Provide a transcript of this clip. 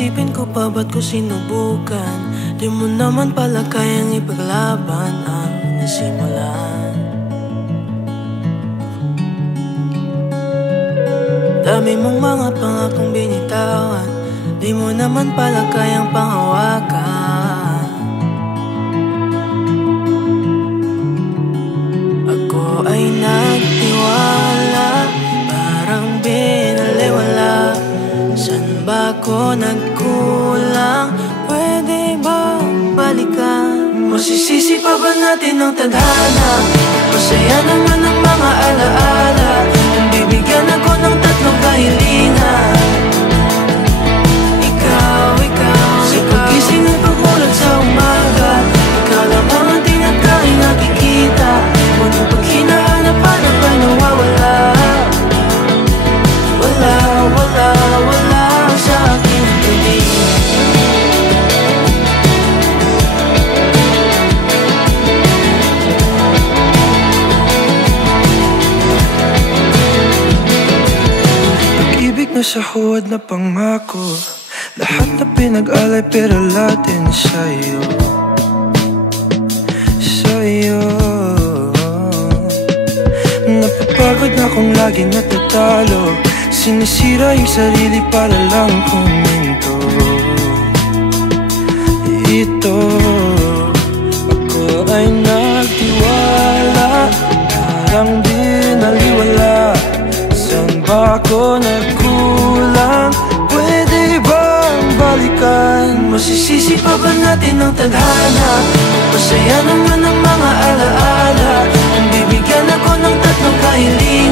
Isipin ko pa ba't ko sinubukan? Di mo naman pala kayang ipaglaban ang nasimulan. Dami mong mga pangakong binitawan, di mo naman pala kayang panghawakan. Ako ay nagtiwala, parang binaliwala. Saan ba ako nagkulang? Pwede ba balikan? Masisisi pa ba natin ang tadhana? Masaya naman ang mga alaala. Kung bibigyan ako ng tatlong kahilingan, ikaw, sa pagising at pagmulat sa umaga, ikaw lamang ang tinatanging nakikita. Ngunit pag hinahanap-hanap ay nawawala. Wala sa aking piling. Pag-ibig na sa huwad na pangako, lahat na pinag-alay pero latin sa'yo. Napapagod na kung lagi natatalo, sinisira yung sarili para lang kuminto. Ito, ako ay nagtiwala, parang binaliwala. Saan ba ako nagkulang? Pwede bang balikan? Masisisi pa ba natin ang tadhana? Masaya naman ang mga alaala. Kung bibigyan ako ng tatlong kahilingan,